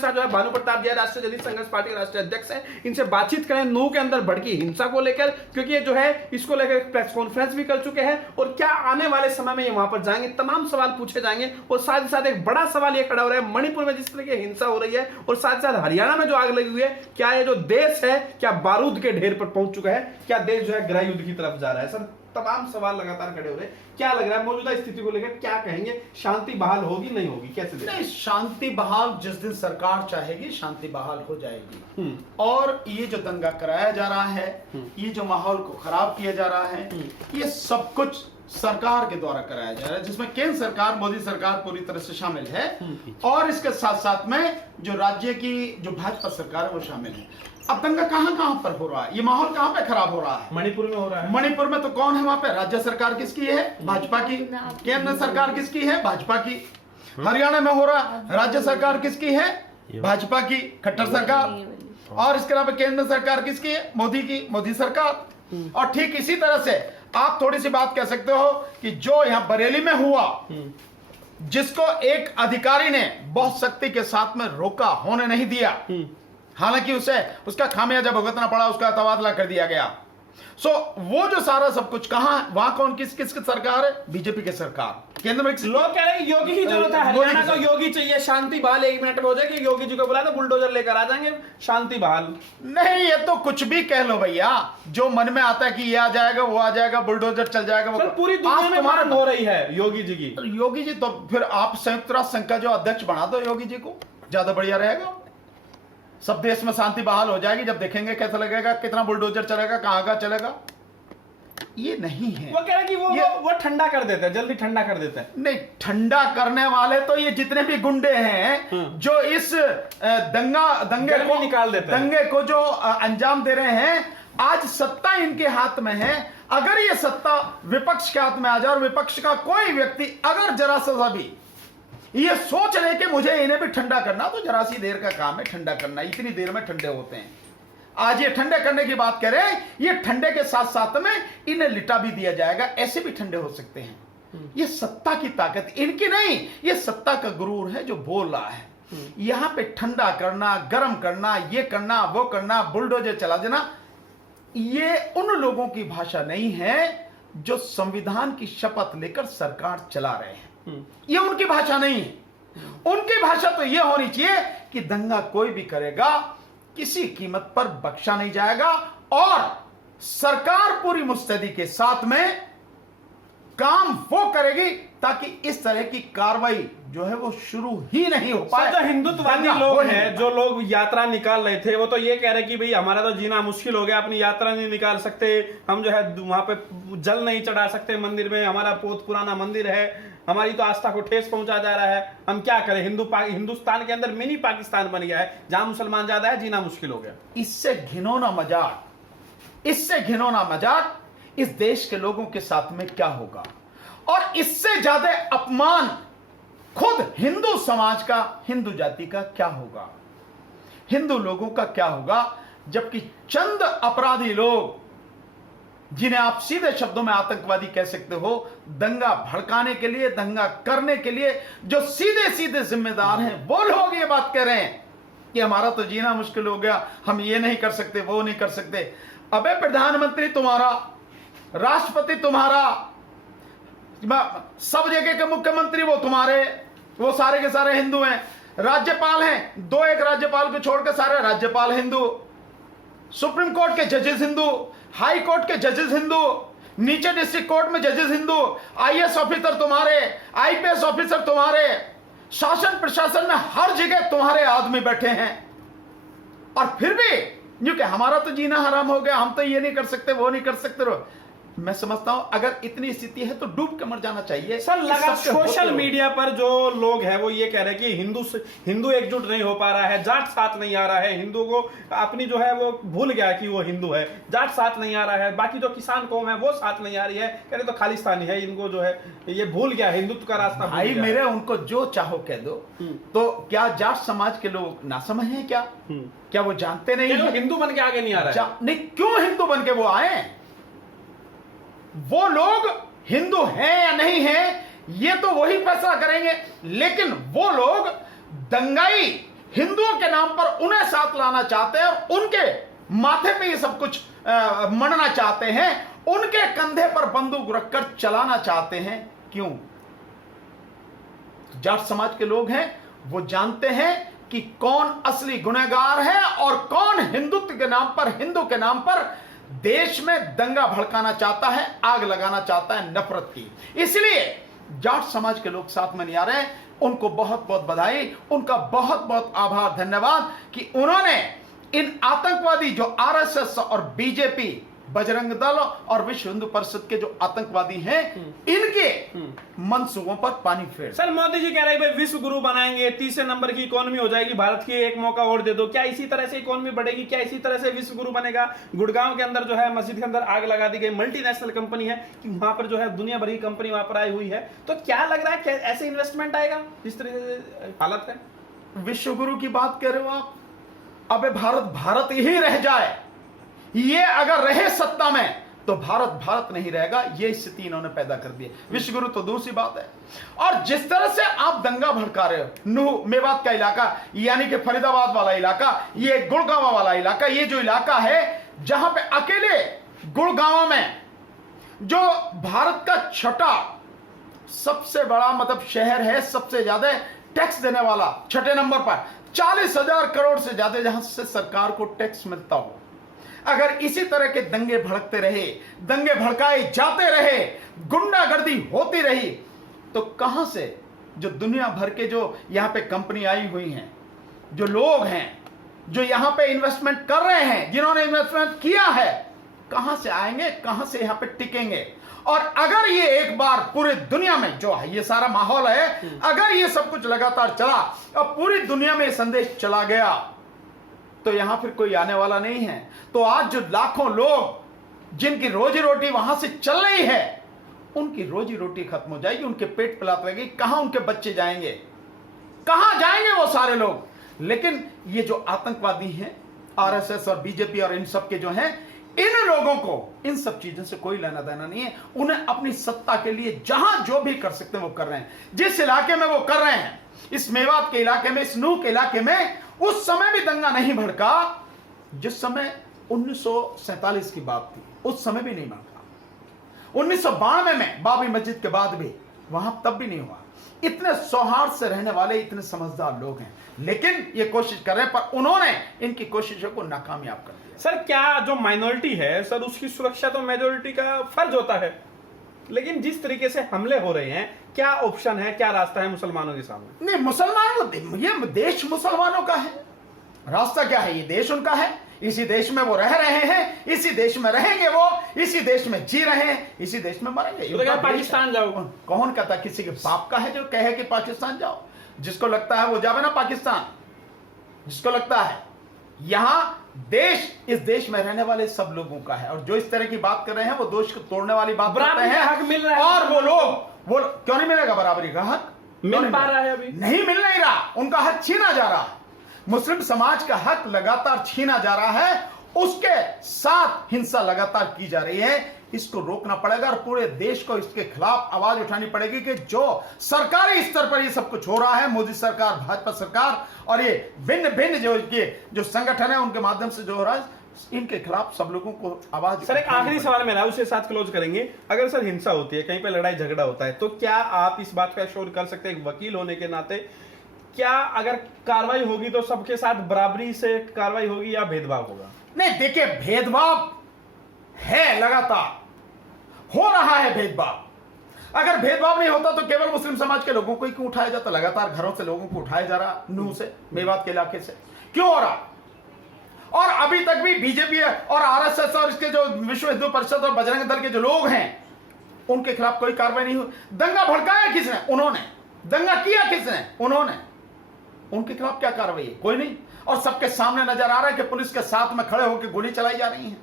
हमेशा जो है भानु प्रताप जी राष्ट्रीय जनहित संघर्ष पार्टी के राष्ट्रीय अध्यक्ष है, इनसे बातचीत करें नूह के अंदर भड़की हिंसा को लेकर, क्योंकि ये जो है इसको लेकर प्रेस कॉन्फ्रेंस भी कर चुके हैं और क्या आने वाले समय में ये वहां पर जाएंगे, तमाम सवाल पूछे जाएंगे। और साथ ही साथ एक बड़ा सवाल ये खड़ा हो रहा है, मणिपुर में जिस तरह की हिंसा हो रही है और साथ ही साथ हरियाणा में जो आग लगी हुई है, क्या ये जो देश है क्या बारूद के ढेर पर पहुंच चुका है, क्या देश जो है गृह युद्ध की तरफ जा रहा है? सर तमाम सवाल लगातार खड़े हो रहे हैं, क्या लग रहा है मौजूदा स्थिति को लेकर क्या कहेंगे, शांति बहाल होगी नहीं होगी, कैसे? नहीं, शांति बहाल जिस दिन सरकार चाहेगी शांति बहाल हो जाएगी। और ये जो दंगा कराया जा रहा है, ये जो माहौल को खराब किया जा रहा है, ये सब कुछ सरकार के द्वारा कराया जा रहा है, जिसमें केंद्र सरकार, मोदी सरकार पूरी तरह से शामिल है और इसके साथ साथ में जो राज्य की जो भाजपा सरकार है वो शामिल है। अब दंगा कहां कहां पर हो रहा है, ये माहौल कहां पे खराब हो रहा है? मणिपुर में हो रहा है। मणिपुर में तो कौन है वहां पे? राज्य सरकार किसकी है? भाजपा की। केंद्र सरकार किसकी है? भाजपा की। हरियाणा में हो रहा है, राज्य सरकार किसकी है? भाजपा की, खट्टर सरकार। और इसके अलावा केंद्र सरकार किसकी है? मोदी की, मोदी सरकार। और ठीक इसी तरह से आप थोड़ी सी बात कह सकते हो कि जो यहां बरेली में हुआ, जिसको एक अधिकारी ने बहुत सख्ती के साथ में रोका, होने नहीं दिया, हालांकि उसे उसका खामियाजा भुगतना पड़ा, उसका तबादला कर दिया गया। वो जो सारा सब कुछ कहां, वहां कौन किस किस की सरकार है? बीजेपी की सरकार। केंद्र में लोग कह रहे हैं कि योगी की जरूरत है, हरियाणा को योगी चाहिए, शांति बहाल 1 मिनट में हो जाएगी, योगी जी को बुला दो बुलडोजर लेकर आ जाएंगे, शांति बहाल। नहीं, ये तो कुछ भी कह लो भैया, जो मन में आता है कि ये आ जाएगा वो आ जाएगा, बुलडोजर चल जाएगा। वो पूरी दुनिया में मांग हो रही है योगी जी की। योगी जी तो फिर आप संयुक्त राष्ट्र संघ का जो अध्यक्ष बना दो योगी जी को, ज्यादा बढ़िया रहेगा। सब देश में शांति बहाल हो जाएगी, जब देखेंगे कैसा लगेगा, कितना बुलडोजर चलेगा, कहां का चलेगा। ये नहीं है। वो कह रहे कि वो ठंडा कर देते हैं, जल्दी ठंडा कर देते हैं। नहीं, ठंडा करने वाले तो ये जितने भी गुंडे हैं जो इस दंगे को निकाल देते हैं, दंगे को जो अंजाम दे रहे हैं, आज सत्ता इनके हाथ में है। अगर ये सत्ता विपक्ष के हाथ में आ जाए और विपक्ष का कोई व्यक्ति अगर जरा सा भी ये सोच ले कि मुझे इन्हें भी ठंडा करना, तो जरा सी देर का काम है ठंडा करना, इतनी देर में ठंडे होते हैं। आज ये ठंडे करने की बात करें, ये ठंडे के साथ साथ में इन्हें लिटा भी दिया जाएगा, ऐसे भी ठंडे हो सकते हैं। ये सत्ता की ताकत इनकी नहीं, ये सत्ता का गुरूर है जो बोल रहा है। यहां पे ठंडा करना, गर्म करना, ये करना, वो करना, बुलडोजर चला देना, ये उन लोगों की भाषा नहीं है जो संविधान की शपथ लेकर सरकार चला रहे हैं। ये उनकी भाषा नहीं है। उनकी भाषा तो यह होनी चाहिए कि दंगा कोई भी करेगा, किसी कीमत पर बख्शा नहीं जाएगा और सरकार पूरी मुस्तैदी के साथ में काम वो करेगी ताकि इस तरह की कार्रवाई जो है वो शुरू ही नहीं हो पाए। जो हिंदुत्ववादी लोग हैं, जो लोग यात्रा निकाल रहे थे, वो तो ये कह रहे कि भाई हमारा तो जीना मुश्किल हो गया, अपनी यात्रा नहीं निकाल सकते, हम जो है वहां पे जल नहीं चढ़ा सकते मंदिर में, हमारा बहुत पुराना मंदिर है, हमारी तो आस्था को ठेस पहुंचा जा रहा है, हम क्या करें। हिंदुस्तान के अंदर मिनी पाकिस्तान बन गया है, जहां मुसलमान ज्यादा है, जीना मुश्किल हो गया। इससे घिनौना मजाक इस देश के लोगों के साथ में क्या होगा, और इससे ज्यादा अपमान खुद हिंदू समाज का, हिंदू जाति का क्या होगा, हिंदू लोगों का क्या होगा, जबकि चंद अपराधी लोग, जिन्हें आप सीधे शब्दों में आतंकवादी कह सकते हो, दंगा भड़काने के लिए, दंगा करने के लिए जो सीधे सीधे जिम्मेदार हैं, वो लोग ये बात कह रहे हैं कि हमारा तो जीना मुश्किल हो गया, हम ये नहीं कर सकते, वो नहीं कर सकते। अबे प्रधानमंत्री तुम्हारा, राष्ट्रपति तुम्हारा, सब जगह के मुख्यमंत्री वो तुम्हारे, वो सारे के सारे हिंदू हैं। राज्यपाल हैं, 2-1 राज्यपाल को छोड़कर सारे राज्यपाल हिंदू, सुप्रीम कोर्ट के जजेस हिंदू, हाई कोर्ट के जजेस हिंदू, नीचे डिस्ट्रिक्ट कोर्ट में जजेस हिंदू, आईएएस ऑफिसर तुम्हारे, आईपीएस ऑफिसर तुम्हारे, शासन प्रशासन में हर जगह तुम्हारे आदमी बैठे हैं। और फिर भी क्योंकि हमारा तो जीना हराम हो गया, हम तो ये नहीं कर सकते, वो नहीं कर सकते। मैं समझता हूं अगर इतनी स्थिति है तो डूब के मर जाना चाहिए। सर लगा सोशल मीडिया पर जो लोग हैं वो ये कह रहे हैं कि हिंदू एकजुट नहीं हो पा रहा है, जाट साथ नहीं आ रहा है, हिंदू को अपनी जो है वो भूल गया कि वो हिंदू है, जाट साथ नहीं आ रहा है, बाकी जो किसान कौम है वो साथ नहीं आ रही है, कह रहे तो खालिस्तानी है, इनको जो है ये भूल गया, हिंदुत्व का रास्ता भाई मेरे, उनको जो चाहो कह दो। तो क्या जाट समाज के लोग नासमझ हैं क्या? क्या वो जानते नहीं है हिंदू बन के आगे नहीं आ रहा है? नहीं, क्यों हिंदू बन के वो आए? वो लोग हिंदू हैं या नहीं हैं ये तो वही फैसला करेंगे, लेकिन वो लोग दंगाई हिंदुओं नाम पर उन्हें साथ लाना चाहते हैं और उनके माथे पे ये सब कुछ मढ़ना चाहते हैं, उनके कंधे पर बंदूक रखकर चलाना चाहते हैं। क्यों? जाट समाज के लोग हैं, वो जानते हैं कि कौन असली गुनहगार है और कौन हिंदुत्व के नाम पर, हिंदू के नाम पर देश में दंगा भड़काना चाहता है, आग लगाना चाहता है नफरत की। इसलिए जाट समाज के लोग साथ में नहीं आ रहे हैं। उनको बहुत बहुत बधाई, उनका बहुत बहुत आभार, धन्यवाद कि उन्होंने इन आतंकवादी जो आरएसएस और बीजेपी, बजरंग दल और विश्व हिंदू परिषद के जो आतंकवादी हैं, इनके मंसूबों पर पानी फेर। सर, मोदी जी कह रहे हैं भाई विश्व गुरु बनाएंगे, तीसरे नंबर की इकोनॉमी हो जाएगी भारत की, एक मौका और दे दो। क्या इसी तरह से इकोनॉमी बढ़ेगी? क्या इसी तरह से विश्व गुरु बनेगा? गुड़गांव के अंदर जो है मस्जिद के अंदर आग लगा दी गई, मल्टीनेशनल कंपनी है कि वहां पर जो है दुनिया भर की कंपनी वहां पर आई हुई है। तो क्या लग रहा है ऐसे इन्वेस्टमेंट आएगा जिस तरह से हालत है? विश्व गुरु की बात कर रहे हो आप? अबे भारत ही रह जाए, ये अगर रहे सत्ता में तो भारत नहीं रहेगा। ये स्थिति इन्होंने पैदा कर दी है। विश्व गुरु तो दूसरी बात है। और जिस तरह से आप दंगा भड़का रहे हो, नूह मेवात का इलाका, यानी कि फरीदाबाद वाला इलाका, ये गुड़गांव वाला इलाका, ये जो इलाका है जहां पे अकेले गुड़गांव में जो भारत का छठा सबसे बड़ा मतलब शहर है, सबसे ज्यादा टैक्स देने वाला, छठे नंबर पर 40,000 करोड़ से ज्यादा जहां से सरकार को टैक्स मिलता हो, अगर इसी तरह के दंगे भड़कते रहे, दंगे भड़काए जाते रहे, गुंडागर्दी होती रही, तो कहां से जो दुनिया भर के जो यहां पे कंपनी आई हुई हैं, जो लोग हैं, जो यहां पे इन्वेस्टमेंट कर रहे हैं, जिन्होंने इन्वेस्टमेंट किया है, कहां से आएंगे, कहां से यहां पे टिकेंगे? और अगर ये एक बार पूरी दुनिया में जो है ये सारा माहौल है, अगर ये सब कुछ लगातार चला और पूरी दुनिया में संदेश चला गया, तो यहां फिर कोई आने वाला नहीं है। तो आज जो लाखों लोग जिनकी रोजी रोटी वहां से चल रही है, उनकी रोजी रोटी खत्म हो जाएगी, उनके पेट पिलात लगेगी, कहां उनके बच्चे जाएंगे, कहां जाएंगे वो सारे लोग? लेकिन ये जो आतंकवादी हैं, आरएसएस और बीजेपी और इन सब के जो हैं, इन लोगों को इन सब चीजों से कोई लेना देना नहीं है। उन्हें अपनी सत्ता के लिए जहां जो भी कर सकते हैं वो कर रहे हैं। जिस इलाके में वो कर रहे हैं, इस मेवात के इलाके में, इस नूह के इलाके में, उस समय भी दंगा नहीं भड़का जिस समय 1947 की बात थी, उस समय भी नहीं भड़का। 1992 में बाबरी मस्जिद के बाद भी वहां तब भी नहीं हुआ। इतने सौहार्द से रहने वाले, इतने समझदार लोग हैं, लेकिन ये कोशिश कर रहे हैं, पर उन्होंने इनकी कोशिशों को नाकामयाब कर दिया। सर, क्या जो माइनॉरिटी है सर, उसकी सुरक्षा तो मेजोरिटी का फर्ज होता है, लेकिन जिस तरीके से हमले हो रहे हैं, क्या ऑप्शन है, क्या रास्ता है मुसलमानों के सामने? नहीं, मुसलमानों, ये देश मुसलमानों का है, रास्ता क्या है? ये देश उनका है, इसी देश में वो रह रहे हैं, इसी देश में रहेंगे, वो इसी देश में जी रहे हैं, इसी देश में मरेंगे। तो पाकिस्तान जाओ? कौन कहता? किसी के बाप का है जो कहे कि पाकिस्तान जाओ? जिसको लगता है वो जावे ना पाकिस्तान, जिसको लगता है। यहां देश, इस देश में रहने वाले सब लोगों का है, और जो इस तरह की बात कर रहे हैं वो देश को तोड़ने वाली बात करते हैं। हक मिल रहा है, और वो लोग, वो क्यों नहीं मिलेगा बराबरी का हक? मिल पा रहा है? अभी नहीं मिल नहीं रहा, उनका हक छीना जा रहा है। मुस्लिम समाज का हक लगातार छीना जा रहा है, उसके साथ हिंसा लगातार की जा रही है। इसको रोकना पड़ेगा और पूरे देश को इसके खिलाफ आवाज उठानी पड़ेगी कि जो सरकारी स्तर पर ये सब कुछ हो रहा है, मोदी सरकार, भाजपा सरकार और ये भिन्न भिन्न जो संगठन है, उनके माध्यम से जो हो रहा है, इनके खिलाफ सब लोगों को आवाज। सर, एक आखिरी सवाल मेरा, उसके साथ क्लोज करेंगे। अगर सर हिंसा होती है, कहीं पे लड़ाई झगड़ा होता है, तो क्या आप इस बात का एश्योर कर सकते हैं, एक वकील होने के नाते, क्या अगर कार्रवाई होगी तो सबके साथ बराबरी से कार्रवाई होगी या भेदभाव होगा? नहीं, देखिए, भेदभाव है, लगातार हो रहा है भेदभाव। अगर भेदभाव नहीं होता तो केवल मुस्लिम समाज के लोगों को ही क्यों उठाया जाता? लगातार घरों से लोगों को उठाया जा रहा, नूह से, मेवात के इलाके से, क्यों हो रहा? और अभी तक भी बीजेपी और आरएसएस और इसके जो विश्व हिंदू परिषद और बजरंग दल के जो लोग हैं, उनके खिलाफ कोई कार्रवाई नहीं हुई। दंगा भड़काया किसने? उन्होंने। दंगा किया किसने? उन्होंने। उनके खिलाफ क्या कार्रवाई है? कोई नहीं। और सबके सामने नजर आ रहा है कि पुलिस के साथ में खड़े होकर गोली चलाई जा रही है,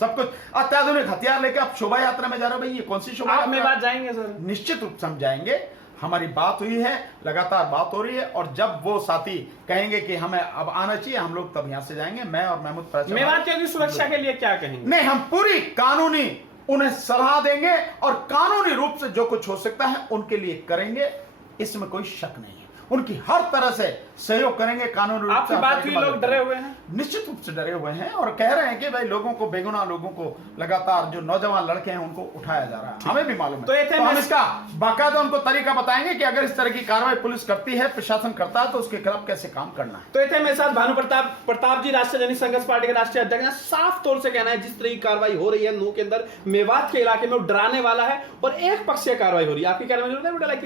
सब कुछ अत्याधुनिक हथियार लेकर आप शोभा यात्रा में जा रहे हो। भाई, ये कौन सी शोभा यात्रा? में बात जाएंगे सर, निश्चित रूप से हम जाएंगे। हमारी बात हुई है, लगातार बात हो रही है, और जब वो साथी कहेंगे कि हमें अब आना चाहिए, हम लोग तब यहां से जाएंगे। मैं और महमूद मेवात की सुरक्षा के लिए क्या कहेंगे? नहीं, हम पूरी कानूनी उन्हें सलाह देंगे और कानूनी रूप से जो कुछ हो सकता है उनके लिए करेंगे, इसमें कोई शक नहीं है। उनकी हर तरह से सहयोग करेंगे। कानून व्यवस्था आपकी बात हुई, लोग डरे हुए हैं? निश्चित रूप से डरे हुए हैं और कह रहे हैं कि भाई लोगों को, बेगुनाह लोगों को लगातार जो नौजवान लड़के हैं उनको उठाया जा रहा है। हमें भी मालूम है, तो ये थे हम इसका बाकायदा उनको तरीका बताएंगे कि अगर इस तरह की कार्रवाई पुलिस करती है, प्रशासन करता है, तो उसके खिलाफ कैसे काम करना है। तो ये थे मेरे साथ भानु प्रताप जी, राष्ट्रीय जनता संघर्ष पार्टी के राष्ट्रीय अध्यक्ष हैं। साफ तौर से कहना है जिस तरह की कार्रवाई हो रही है नूह के अंदर, मेवात के इलाके में, वो डराने वाला है और एक पक्षीय कार्रवाई हो रही है। आपकी क्या राय है?